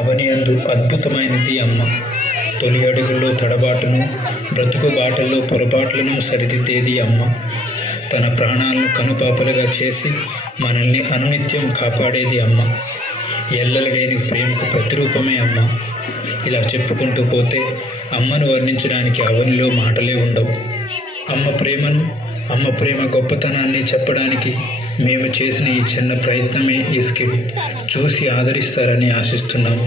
అవనియందు అద్భుతమైనది అమ్మ. తొలి అడుగుల్లో తడబాటును, బ్రతుకు బాటల్లో పొరపాట్లను సరిదిద్దేది అమ్మ. తన ప్రాణాలను కనుపాపలుగా చేసి మనల్ని అనునిత్యం కాపాడేది అమ్మ. ఎల్లలేని ప్రేమకు ప్రతిరూపమే అమ్మ. ఇలా చెప్పుకుంటూ పోతే అమ్మను వర్ణించడానికి అవనిలో మాటలే ఉండవు. అమ్మ ప్రేమ గొప్పతనాన్ని చెప్పడానికి మేము చేసిన ఈ చిన్న ప్రయత్నమే ఈ స్కిట్. చూసి ఆదరిస్తారని ఆశిస్తున్నాము.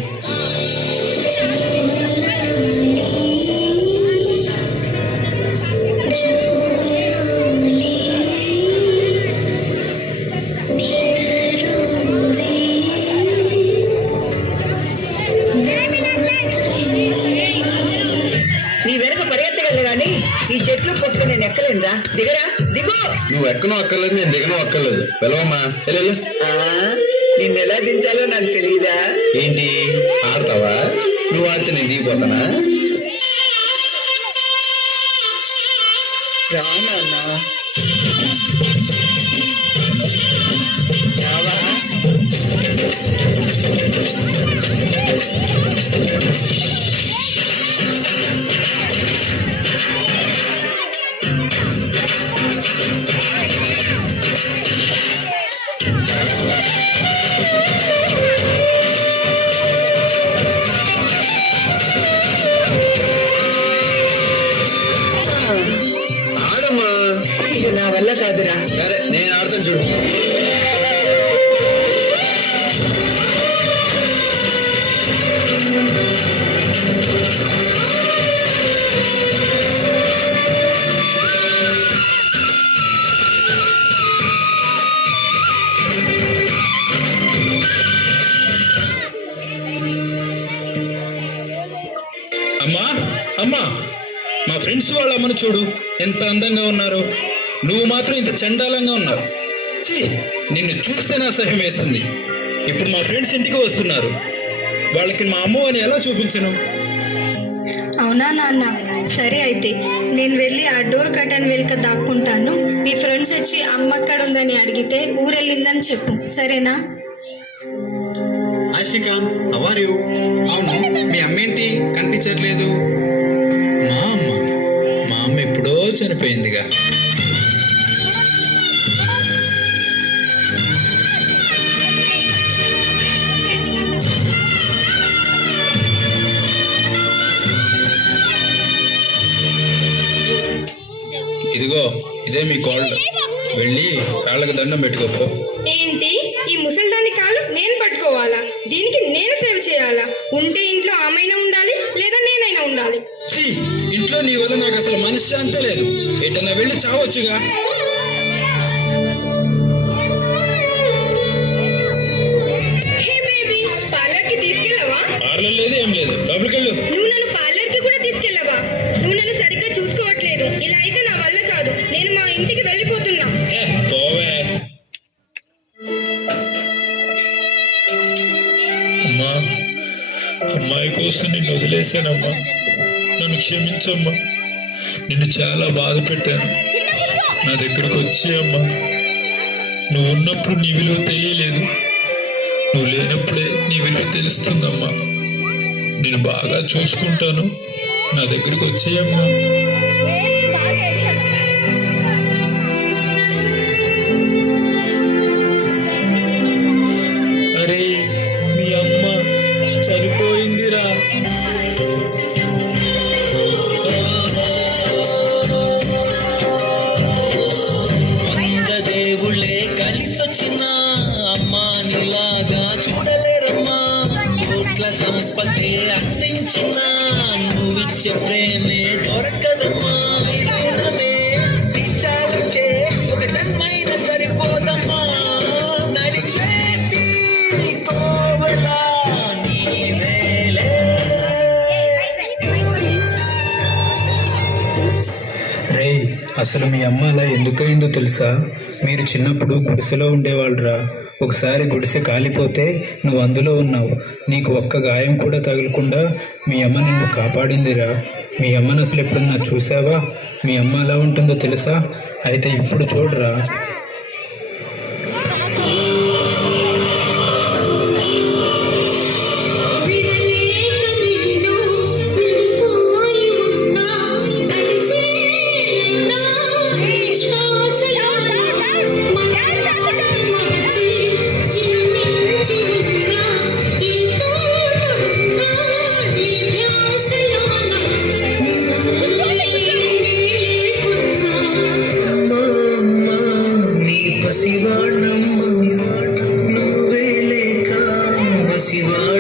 నీ వెనక పరిగెత్తగలను గాని ఈ చెట్లు పొట్టు నేను ఎక్కలేనురా. దిగరా, దిగు. నువ్వు ఎక్కనో అక్కర్లేదు, నేను దిగనో అక్కర్లేదు. పిలవమ్మా. నిన్ను ఎలా దించాలో నాకు తెలియదా? ఏంటి ఆడతావా? నువ్వు ఆడితే నేను దిగిపోతానా? రానా రావా? ఆడమ్మా. ఇది నా వల్ల కాదురా. సరే నేను ఆడతాను చూడు. అమ్మా, మా ఫ్రెండ్స్ వాళ్ళ అమ్మను చూడు, ఎంత అందంగా ఉన్నారు. నువ్వు మాత్రం ఇంత చండాలంగా ఉన్నావు. నిన్ను చూస్తే నా సహ్యం వేస్తుంది. ఇప్పుడు మా ఫ్రెండ్స్ ఇంటికి వస్తున్నారు. వాళ్ళకి మా అమ్మ అని ఎలా చూపించను? అవునా నాన్న? సరే అయితే నేను వెళ్ళి ఆ డోర్ కర్టన్ వెనుక దాక్కుంటాను. మీ ఫ్రెండ్స్ వచ్చి అమ్మ అక్కడ ఉందని అడిగితే ఊరెళ్ళిందని చెప్పు, సరేనా? Hi Srikanth, how are you? అవును, మీ అమ్మ ఏంటి కనిపించట్లేదు? మా అమ్మ ఎప్పుడో చనిపోయిందిగా. ఇదిగో ఇదే మీ గోల్డ్. వెళ్ళి కాళ్ళకి దండం పెట్టుకోపో. ఏంటి ఈ ముసల్దాని కాళ్ళు నేను పట్టుకోవాలా? దీనికి నేను సేవ చేయాలా? ఉంటే ఇంట్లో ఆమెనా ఉండాలి, లేదా నేనైనా ఉండాలి. ఇంట్లో నీ వల్ల నాకు అసలు మనశ్శాంతే లేదు. ఎటన్నా వెళ్ళి చావచ్చుగా. హే బేబీ, పార్లర్కి తీసుకెళ్ళవా? పార్లర్ లేదు, ఏం లేదు. లోపలికి వెళ్ళు. నువ్వు నన్ను పార్లర్కి కూడా తీసుకెళ్ళవా? నువ్వు నన్ను సరిగ్గా చూసుకోవట్లేదు. ఇలా అయితే నా వల్ల కాదు. నేను మా ఇంటికి వెళ్ళిపోతున్నా. పోవే. అమ్మా, అమ్మాయి కోసం నిన్ను వదిలేశానమ్మా. నన్ను క్షమించమ్మా. నిన్ను చాలా బాధ పెట్టాను. నా దగ్గరకు వచ్చి అమ్మా. నువ్వు ఉన్నప్పుడు నీ విలువ తెలియలేదు. నువ్వు లేనప్పుడే నీ విలువ తెలుస్తుందమ్మా. నేను బాగా చూసుకుంటాను. నా దగ్గరకు వచ్చేయమ్మా. అరే, మీ అమ్మ చనిపోయిందిరా. దేవుళ్ళే కలిసొచ్చిన అమ్మా నీలాగా చూడలేరమ్మా. కోట్ల సంపత్తి అందించిన నువ్విచ్చే ప్రేమే దొరకదమ్మా. తీర్చాలంటే ఒక జన్మైన సరిపోదమ్మా. నడిచేటి కోవలా నీవేలే. రే, అసలు మీ అమ్మ అలా ఎందుకయిందో తెలుసా? మీరు చిన్నప్పుడు గుడిసెలో ఉండేవాళ్ళురా. ఒకసారి గుడిసె కాలిపోతే నువ్వు అందులో ఉన్నావు. నీకు ఒక్క గాయం కూడా తగలకుండా మీ అమ్మ నిన్ను కాపాడిందిరా. మీ అమ్మను అసలు ఎప్పుడన్నా చూసావా? మీ అమ్మ ఎలా ఉంటుందో తెలుసా? అయితే ఇప్పుడు చూడరా. వీడి ప్రాణం నువ్వే లేక వసివాడ